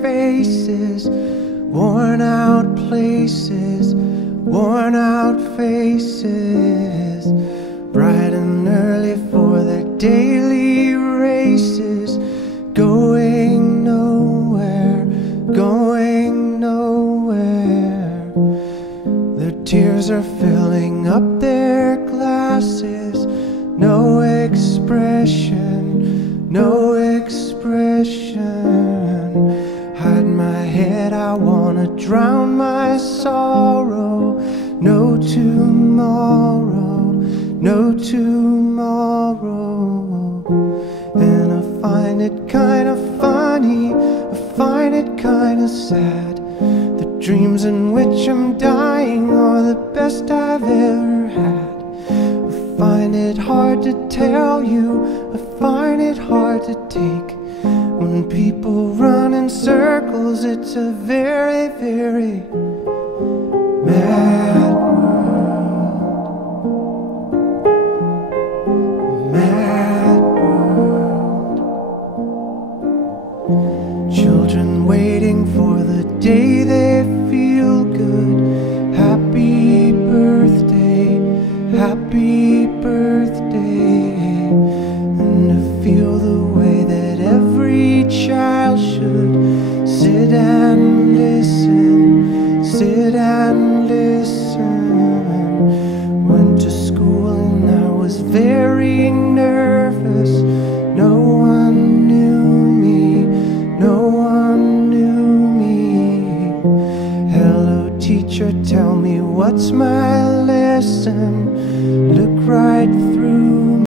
faces, worn out places, worn out faces, bright and early for their daily races, going nowhere, going nowhere. Their tears are filling up their glasses, no expression, no expression. Hide my head, I wanna drown my sorrow. No tomorrow, no tomorrow. And I find it kinda funny, I find it kinda sad. The dreams in which I'm dying are the best I've ever had. I find it hard to tell you, I find it hard to take. When people run in circles, it's a very, very mad world. Mad world. Children waiting for the day they feel good. Happy birthday, happy birthday. And to feel the way that every child should sit and listen, sit and listen. Went to school and I was very nervous. No one knew me, no one knew me. Hello teacher, tell me what's my lesson. Look right through